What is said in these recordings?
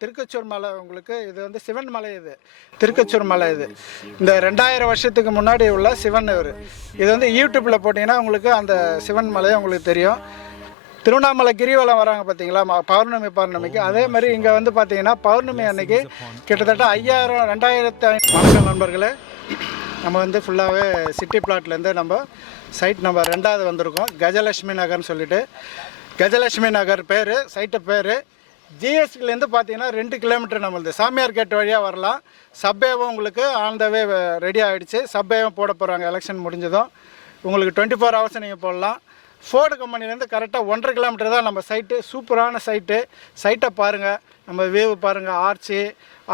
திருக்கச்சூர் மலை உங்களுக்கு இது வந்து சிவன் மலை. இது திருக்கச்சூர் மலை. இந்த 2000 வருஷத்துக்கு முன்னாடி உள்ள சிவன் இது வந்து யூடியூப்பில் போட்டிங்கன்னா உங்களுக்கு அந்த சிவன் மலையை உங்களுக்கு தெரியும். திருவண்ணாமலை கிரிவலம் வராங்க பார்த்தீங்களா, பௌர்ணமிக்கு அதே மாதிரி இங்கே வந்து பார்த்தீங்கன்னா பௌர்ணமி அன்னைக்கு கிட்டத்தட்ட 2000 வணக்கம் நண்பர்களே. நம்ம வந்து ஃபுல்லாகவே சிட்டி பிளாட்லேருந்து நம்ம சைட் நம்பர் 2வது வந்திருக்கோம். கஜலட்சுமி நகர்னு சொல்லிட்டு கஜலட்சுமி நகர் பேர், சைட்டு பேர். ஜிஎஸ்டிலேருந்து பார்த்தீங்கன்னா 2 கிலோமீட்டர் நம்மளுது. சாமியார் கேட் வழியாக வரலாம். சப்பேவும் உங்களுக்கு ஆன்தவே ரெடி ஆகிடுச்சு. சப்பேவும் போட போகிறாங்க. எலெக்ஷன் முடிஞ்சதும் உங்களுக்கு 24 ஹவர்ஸ் நீங்கள் போடலாம். ஃபோர்டு கம்பெனிலேருந்து கரெக்டாக 1.5 கிலோமீட்டர் தான் நம்ம சைட்டு. சூப்பரான சைட்டை பாருங்கள். நம்ம வியூ பாருங்கள்.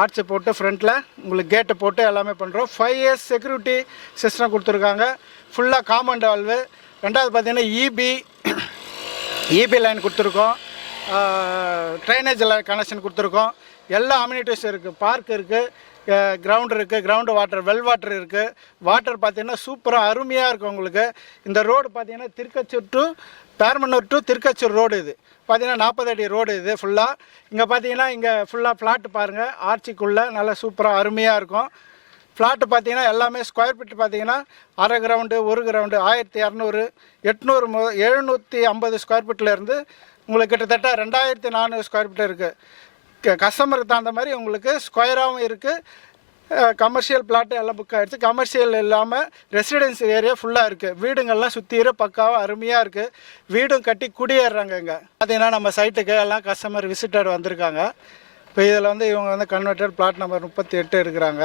ஆர்ச்சி போட்டு ஃப்ரண்ட்டில் உங்களுக்கு கேட்டு போட்டு எல்லாமே பண்ணுறோம். 5 இயர்ஸ் செக்யூரிட்டி சிஸ்டம் கொடுத்துருக்காங்க. ஃபுல்லாக காம்பவுண்ட் வால்வு. 2வது பார்த்தீங்கன்னா இபி லைன் கொடுத்துருக்கோம். ட்ரைனேஜ் கனெக்ஷன் கொடுத்துருக்கோம். எல்லா அம்யூனிட்டிஸ் இருக்குது. பார்க் இருக்குது, கிரவுண்ட் இருக்குது, கிரவுண்டு வாட்டர், வெல் வாட்டர் இருக்குது. வாட்டர் பார்த்திங்கன்னா சூப்பராக அருமையாக இருக்கும் உங்களுக்கு. இந்த ரோடு பார்த்திங்கன்னா Thirukachur to Peramanur to Thirukachur road. இது பார்த்திங்கன்னா 40 அடி ரோடு. இது ஃபுல்லாக இங்கே பார்த்திங்கன்னா இங்கே ஃபுல்லாக ஃப்ளாட்டு பாருங்கள். ஆர்ச்சிக்குள்ளே நல்லா சூப்பராக அருமையாக இருக்கும். ஃப்ளாட்டு பார்த்திங்கன்னா எல்லாமே ஸ்கொயர் ஃபீட் பார்த்திங்கன்னா அரை கிரவுண்டு, ஒரு கிரவுண்டு 1200, 800, 750 ஸ்கொயர் ஃபீட்லேருந்து உங்களுக்கு கிட்டத்தட்ட 2400 ஸ்கொயர் ஃபீட் இருக்குது. கஸ்டமருக்கு தகுந்த மாதிரி உங்களுக்கு ஸ்கொயராகவும் இருக்குது. கமர்ஷியல் பிளாட்டு எல்லாம் புக் ஆகிடுச்சு. கமர்ஷியல் இல்லாமல் ரெசிடென்சி ஏரியா ஃபுல்லாக இருக்குது. வீடுங்கள்லாம் சுற்றிற பக்காவாக அருமையாக இருக்குது. வீடும் கட்டி குடியேறுறாங்க. இங்கே பார்த்தீங்கன்னா நம்ம சைட்டுக்கு எல்லாம் கஸ்டமர் விசிட்டர் வந்திருக்காங்க. இப்போ இதில் வந்து இவங்க வந்து கன்வெர்டட் பிளாட் நம்பர் 38 இருக்கிறாங்க.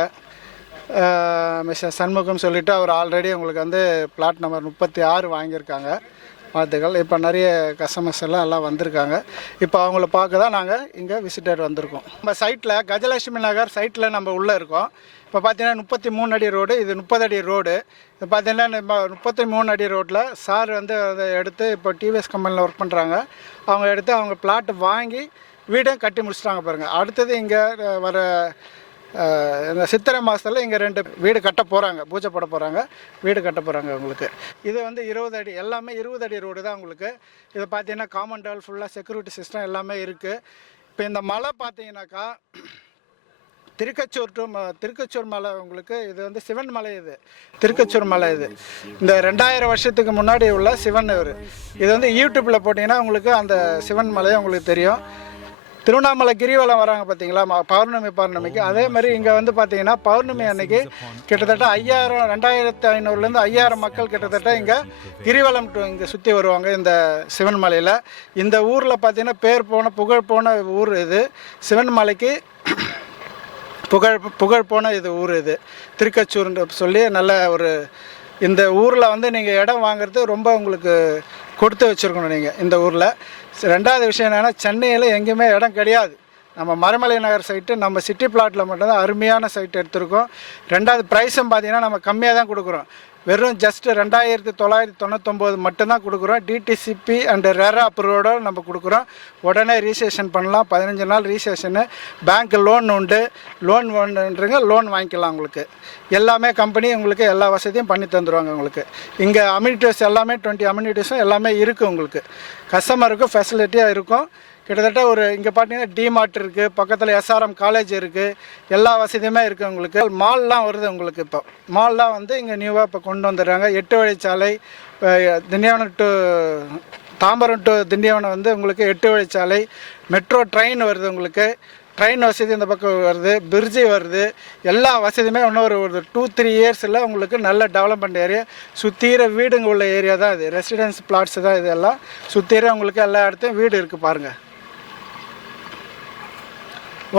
மிஸ்டர் சண்முகம் சொல்லிவிட்டு அவர் ஆல்ரெடி உங்களுக்கு வந்து பிளாட் நம்பர் 36 வாங்கியிருக்காங்க. வாழ்த்துக்கள். இப்போ நிறைய கஸ்டமர்ஸ் எல்லாம் வந்திருக்காங்க. இப்போ அவங்கள பார்க்க தான் நாங்கள் இங்கே விசிட்டர் வந்திருக்கோம். நம்ம சைட்டில் கஜலட்சுமி நகர் சைட்டில் நம்ம உள்ளே இருக்கோம். இப்போ பார்த்தீங்கன்னா 33 அடி ரோடு. இது 30 அடி ரோடு. இப்போ பார்த்தீங்கன்னா நம்ம 33 அடி ரோட்டில் சார் வந்து அதை எடுத்து இப்போ டிவிஎஸ் கம்பெனியில் ஒர்க் பண்ணுறாங்க. அவங்க எடுத்து அவங்க பிளாட்டு வாங்கி வீடும் கட்டி முடிச்சிட்டாங்க பாருங்கள். அடுத்தது இங்கே வர இந்த சித்திரை மாதத்தில் இங்கே 2 வீடு கட்ட போகிறாங்க. பூஜை போட போகிறாங்க. வீடு கட்ட போகிறாங்க உங்களுக்கு. இது வந்து 20 அடி, எல்லாமே 20 அடி ரோடு தான் உங்களுக்கு. இது பார்த்தீங்கன்னா காமன் டால் ஃபுல்லாக செக்யூரிட்டி சிஸ்டம் எல்லாமே இருக்குது. இப்போ இந்த மலை பார்த்தீங்கன்னாக்கா திருக்கச்சூர் மலை உங்களுக்கு இது வந்து சிவன் மலை. இது திருக்கச்சூர் மலை. இந்த 2000 வருஷத்துக்கு முன்னாடி உள்ள சிவன் இது வந்து யூடியூப்பில் போட்டிங்கன்னா உங்களுக்கு அந்த சிவன் மலையை உங்களுக்கு தெரியும். திருவண்ணாமலை கிரிவலம் வராங்க பார்த்தீங்களா, பௌர்ணமிக்கு அதே மாதிரி இங்கே வந்து பார்த்தீங்கன்னா பௌர்ணமி அன்னைக்கு கிட்டத்தட்ட 2500லேருந்து 5000 மக்கள் கிட்டத்தட்ட இங்கே கிரிவலம் இங்கே சுற்றி வருவாங்க. இந்த சிவன் மலையில் இந்த ஊரில் பார்த்தீங்கன்னா புகழ் போன ஊர் இது. சிவன் மலைக்கு புகழ் போன இது ஊர். இது திருக்கச்சூர்னு சொல்லி நல்ல ஒரு இந்த ஊரில் வந்து நீங்கள் இடம் வாங்குறது ரொம்ப உங்களுக்கு கொடுத்து வச்சுருக்கணும் நீங்கள் இந்த ஊரில். 2வது விஷயம் என்னென்னா, சென்னையில் எங்கேயுமே இடம் கிடையாது. நம்ம மரமலை நகர் சைட்டு நம்ம சிட்டி பிளாட்டில் மட்டும்தான் அருமையான சைட்டு எடுத்திருக்கோம். 2வது ப்ரைஸும் பார்த்தீங்கன்னா நம்ம கம்மியாக தான் கொடுக்குறோம். வெறும் ஜஸ்ட் 2999 மட்டும்தான் கொடுக்குறோம். டிடிசிபி அண்ட் ரெரா அப்ரூவோட நம்ம கொடுக்குறோம். உடனே ரீசேஷன் பண்ணலாம். 15 நாள் ரீசேஷனு. பேங்க் லோன் உண்டு. லோன் வாங்கிக்கலாம். உங்களுக்கு எல்லாமே கம்பெனி உங்களுக்கு எல்லா வசதியும் பண்ணி தந்துடுவாங்க. உங்களுக்கு இங்கே அம்யூனிட்டிஸ் எல்லாமே 20 அம்யூனிட்டிஸும் எல்லாமே இருக்குது. உங்களுக்கு கஸ்டமருக்கும் ஃபெசிலிட்டியாக இருக்கும். கிட்டத்தட்ட ஒரு இங்கே பார்த்தீங்கன்னா டிமார்ட் இருக்குது, பக்கத்தில் எஸ்ஆர்எம் காலேஜ் இருக்குது, எல்லா வசதியுமே இருக்குது. உங்களுக்கு மால்லாம் வருது. உங்களுக்கு இப்போ மால்லாம் வந்து இங்கே நியூவாக இப்போ கொண்டு வந்துடுறாங்க. 8 வழிச்சாலை திண்டிவனம் டு தாம்பரம் டு திண்டிவனம் வந்து உங்களுக்கு 8 வழிச்சாலை. மெட்ரோ ட்ரெயின் வருது. உங்களுக்கு ட்ரெயின் வசதி இந்த பக்கம் வருது. பிரிட்ஜு வருது. எல்லா வசதியுமே இன்னும் ஒரு 2-3 இயர்ஸில் உங்களுக்கு நல்ல டெவலப்மெண்ட் ஏரியா. சுற்றிற வீடுங்க உள்ள ஏரியா தான் இது. ரெசிடென்ஸ் பிளாட்ஸ் தான் இது. எல்லாம் சுற்றிற உங்களுக்கு எல்லா இடத்தையும் வீடு இருக்குது பாருங்கள்.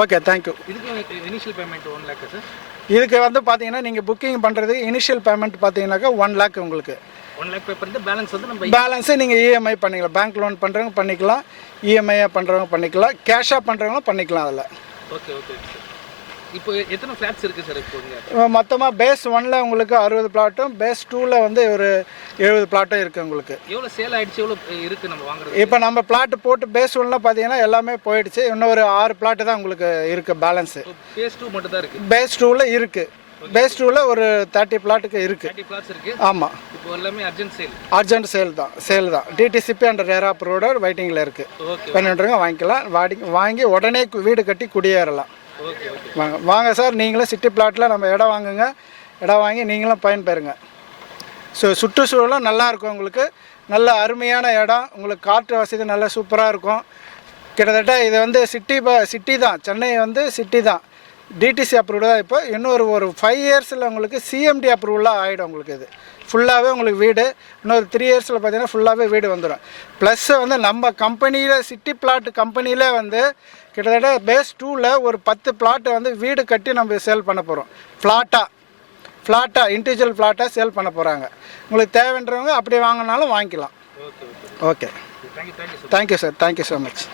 Okay, thank you. இதுக்கு இனிஷியல் பேமெண்ட் 1 லேக் சார். இதுக்கு வந்து பார்த்தீங்கன்னா நீங்கள் புக்கிங் பண்ணுறதுக்கு இனிஷியல் பேமெண்ட் பார்த்தீங்கன்னாக்கா 1 லேக் உங்களுக்கு. 1 லேக் பே பண்ணிட்டு பேலன்ஸ் வந்து நம்ம பேலன்ஸை நீங்கள் இஎம்ஐ பண்ணிக்கலாம். பேங்க் லோன் பண்ணுறவங்க பண்ணிக்கலாம், இஎம்ஐயாக பண்ணுறவங்க பண்ணிக்கலாம், கேஷாக பண்ணுறவங்களும் பண்ணிக்கலாம் அதில். Okay okay sir. இப்போ எத்தனை ஃப்ளாட்ஸ் இருக்குது சார் இப்போ? மொத்தமாக பேஸ் 1ல் உங்களுக்கு 60 பிளாட்டும், பேஸ் 2ல் வந்து ஒரு 70 பிளாட்டும் இருக்குது உங்களுக்கு. எவ்வளோ சேல் ஆகிடுச்சு, எவ்வளோ இருக்குது நம்ம வாங்குறது? இப்போ நம்ம பிளாட்டு போட்டு பேஸ் 1ல் பார்த்தீங்கன்னா எல்லாமே போயிடுச்சு. இன்னும் ஒரு 6 பிளாட்டு தான் உங்களுக்கு இருக்குது பேலன்ஸு. பேஸ் 2 மட்டும் தான் இருக்குது. பேஸ் 2ல் இருக்குது. பேஸ் 2ல ஒரு 30 பிளாட்டுக்கு இருக்குது. 30 plots இருக்கு. ஆமாம், இப்போ எல்லாமே அர்ஜென்ட் சேல். அர்ஜென்ட் சேல் தான். டிடிசிபி அண்ட் ரேரா அப்ரூவ்டு வெயிட்டிங்கில் இருக்குது. ஓகே பண்ணிட்டுருங்க, வாங்கிக்கலாம். வாங்கி உடனே வீடு கட்டி குடியேறலாம். Okay okay. வாங்க சார், நீங்களும் சிட்டி பிளாட்டில் நம்ம இடம் வாங்குங்க. இடம் வாங்கி நீங்களும் பயன்பெறுங்க. ஸோ சுற்றுச்சூழலும் நல்லாயிருக்கும். உங்களுக்கு நல்ல அருமையான இடம். உங்களுக்கு காற்று வசதி நல்லா சூப்பராக இருக்கும். கிட்டத்தட்ட இது வந்து சிட்டி தான். சென்னை வந்து சிட்டி தான். டிடிசி அப்ரூவ்டு தான். இப்போ இன்னொரு 5 இயர்ஸில் உங்களுக்கு சிஎம்டி அப்ரூவலாக ஆகிடும். உங்களுக்கு இது ஃபுல்லாகவே உங்களுக்கு வீடு இன்னொரு 3 இயர்ஸில் பார்த்தீங்கன்னா ஃபுல்லாகவே வீடு வந்துடும். ப்ளஸ் வந்து நம்ம கம்பெனியில் சிட்டி பிளாட் கம்பெனியில் வந்து கிட்டத்தட்ட பேஸ் 2ல ஒரு 10 பிளாட்டை வந்து வீடு கட்டி நம்ம சேல் பண்ண போகிறோம். ஃப்ளாட்டாக இண்டிவிஜுவல் ஃப்ளாட்டாக சேல் பண்ண போகிறாங்க. உங்களுக்கு தேவைன்றவங்க அப்படி வாங்கினாலும் வாங்கிக்கலாம். Okay okay. Okay, thank you thank you sir, thank you so much.